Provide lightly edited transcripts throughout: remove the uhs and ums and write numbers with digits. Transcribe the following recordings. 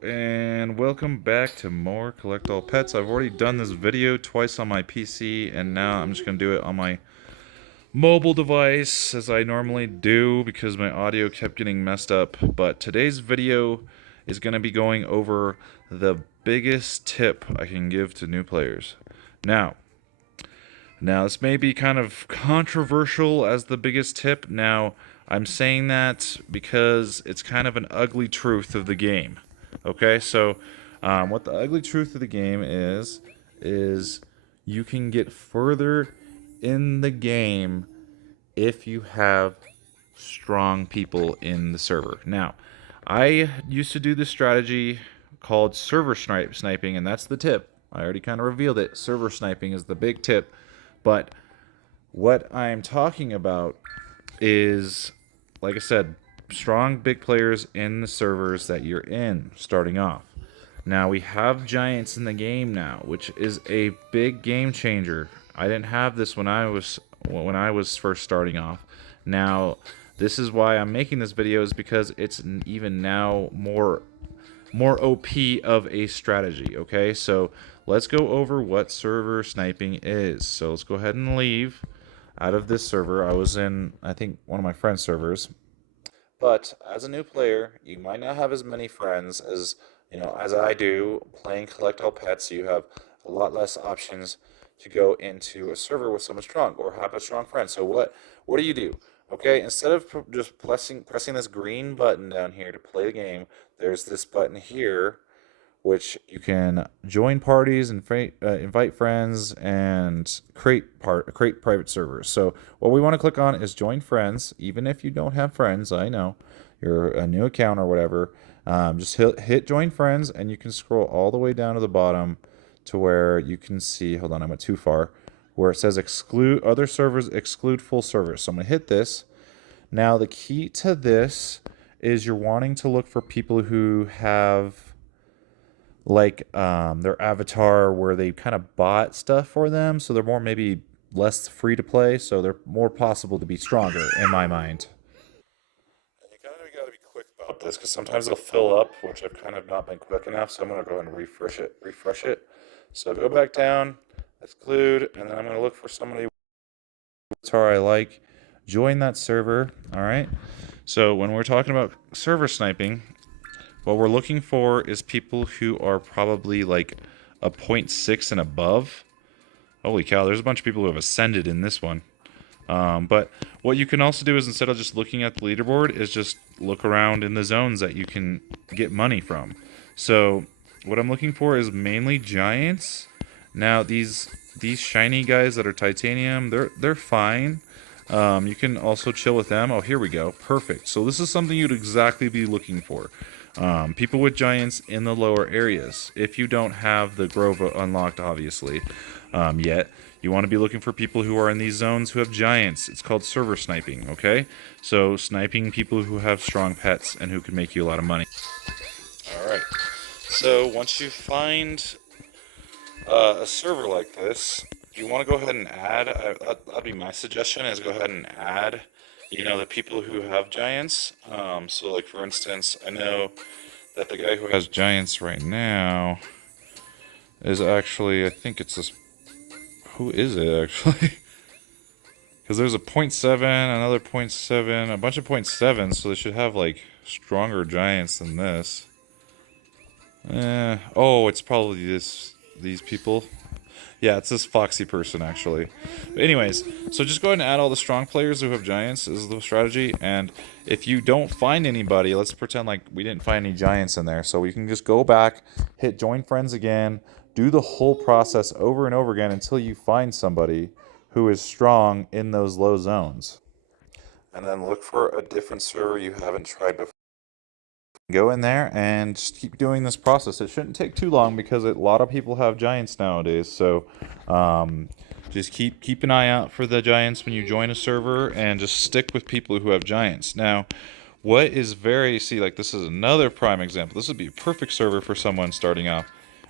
And welcome back to more Collect All Pets. I've already done this video twice on my PC, and now I'm just going to do it on my mobile device as I normally do because my audio kept getting messed up. But today's video is going to be going over the biggest tip I can give to new players. Now, this may be kind of controversial as the biggest tip. Now, I'm saying that because it's kind of an ugly truth of the game. Okay, so what the ugly truth of the game is you can get further in the game if you have strong people in the server. Now, I used to do this strategy called server sniping, and that's the tip. I already kind of revealed it. Server sniping is the big tip. But what I'm talking about is, like I said, strong big players in the servers that you're in starting off. Now we have giants in the game now, which is a big game changer. I didn't have this when I was first starting off. Now, this is why I'm making this video, is because it's even now more OP of a strategy. Okay, so let's go over what server sniping is. So let's go ahead and leave out of this server. I was in, I think, one of my friend's servers. But as a new player, you might not have as many friends as as I do. Playing Collect All Pets, you have a lot less options to go into a server with someone strong or have a strong friend. So what do? Okay, instead of just pressing this green button down here to play the game, there's this button here which you can join parties and invite friends and create private servers. So what we want to click on is join friends. Even if you don't have friends, I know you're a new account or whatever. Just hit join friends, and you can scroll all the way down to the bottom to where you can see. Hold on, I went too far. Where it says exclude other servers, exclude full servers. So I'm gonna hit this. Now the key to this is you're wanting to look for people who have their avatar where they kind of bought stuff for them, so they're more maybe less free to play, so they're more possible to be stronger in my mind. And you kind of got to be quick about this because sometimes it'll fill up, which I've kind of not been quick enough, so I'm going to go ahead and refresh it. So go back down, exclude, and then I'm going to look for somebody avatar I like, join that server. All right, so when we're talking about server sniping, what we're looking for is people who are probably like a point 0.6 and above. Holy cow, there's a bunch of people who have ascended in this one. But what you can also do is, instead of just looking at the leaderboard, is just look around in the zones that you can get money from. So what I'm looking for is mainly giants. Now these shiny guys that are titanium, they're fine. You can also chill with them. Oh, here we go. Perfect. So this is something you'd exactly be looking for. People with giants in the lower areas. If you don't have the Grove unlocked, obviously, yet, you want to be looking for people who are in these zones who have giants. It's called server sniping, okay? So, sniping people who have strong pets and who can make you a lot of money. Alright. So, once you find a server like this, you want to go ahead and add, that'd be my suggestion, is go ahead and add the people who have giants. So like for instance, I know that the guy who has giants right now is actually, I think it's this, who is it actually? Because there's a .7, another .7, a bunch of .7, so they should have like stronger giants than this. Oh, it's probably these people. Yeah, it's this foxy person, actually. But anyways, so just go ahead and add all the strong players who have giants is the strategy. And if you don't find anybody, let's pretend like we didn't find any giants in there. So we can just go back, hit join friends again, do the whole process over and over again until you find somebody who is strong in those low zones. And then look for a different server you haven't tried before. Go in there and just keep doing this process. It shouldn't take too long because a lot of people have giants nowadays. So just keep an eye out for the giants when you join a server, and just stick with people who have giants. Now, what is very, see, like this is another prime example. This would be a perfect server for someone starting off.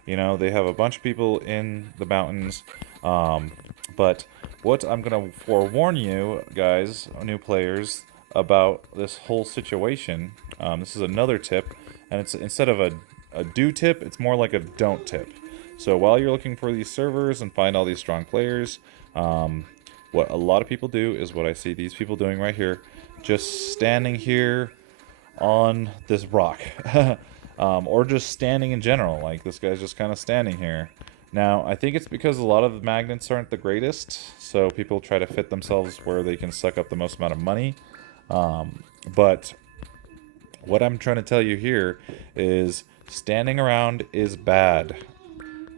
They have a bunch of people in the mountains. But what I'm going to forewarn you guys, new players, about this whole situation. This is another tip, and it's instead of a a do tip, it's more like a don't tip. So while you're looking for these servers and find all these strong players, what a lot of people do is what I see these people doing right here, just standing here on this rock. Or just standing in general, like this guy's just kind of standing here. Now, I think it's because a lot of the magnets aren't the greatest, so people try to fit themselves where they can suck up the most amount of money. But what I'm trying to tell you here is standing around is bad,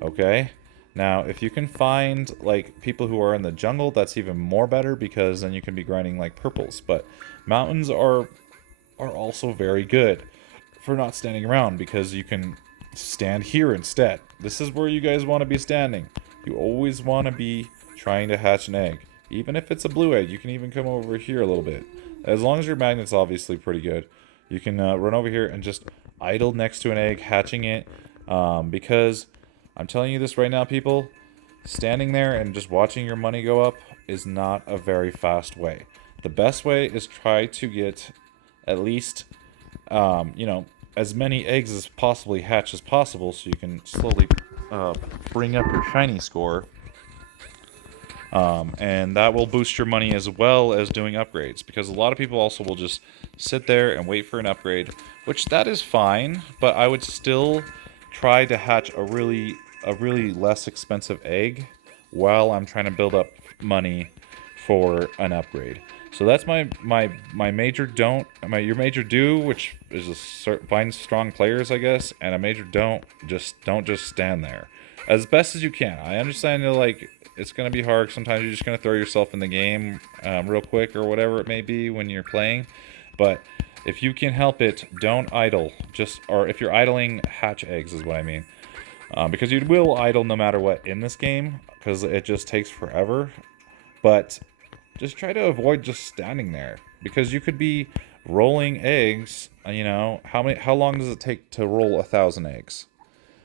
okay? Now, if you can find, like, people who are in the jungle, that's even more better, because then you can be grinding, like, purples. But mountains are also very good for not standing around, because you can stand here instead. This is where you guys want to be standing. You always want to be trying to hatch an egg. Even if it's a blue egg, you can even come over here a little bit. As long as your magnet's obviously pretty good, you can run over here and just idle next to an egg, hatching it, because I'm telling you this right now, people, standing there and just watching your money go up is not a very fast way. The best way is try to get at least, as many eggs as possibly hatch as possible, so you can slowly bring up your shiny score. And that will boost your money as well as doing upgrades, because a lot of people also will just sit there and wait for an upgrade, which that is fine, but I would still try to hatch a really less expensive egg while I'm trying to build up money for an upgrade. So that's my major don't, your major do, which is find strong players, I guess, and a major don't just stand there as best as you can. I understand that, like, it's gonna be hard. Sometimes you're just gonna throw yourself in the game real quick or whatever it may be when you're playing, but if you can help it, don't idle. Or if you're idling, hatch eggs is what I mean. Because you will idle no matter what in this game, because it just takes forever. But just try to avoid just standing there, because you could be rolling eggs. How long does it take to roll 1,000 eggs?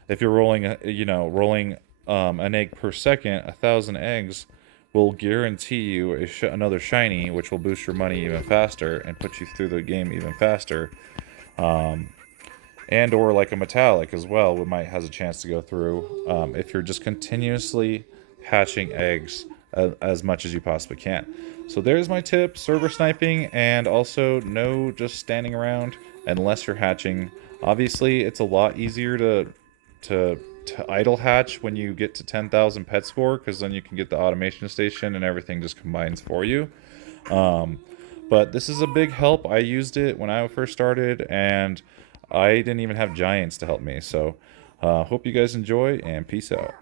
If you're rolling an egg per second, 1,000 eggs will guarantee you another shiny, which will boost your money even faster and put you through the game even faster. And or like a metallic as well, has a chance to go through if you're just continuously hatching eggs as much as you possibly can. So there's my tip: server sniping, and also no just standing around unless you're hatching. Obviously, it's a lot easier to idle hatch when you get to 10,000 pet score, because then you can get the automation station and everything just combines for you. But this is a big help. I used it when I first started, and I didn't even have giants to help me. So hope you guys enjoy, and peace out.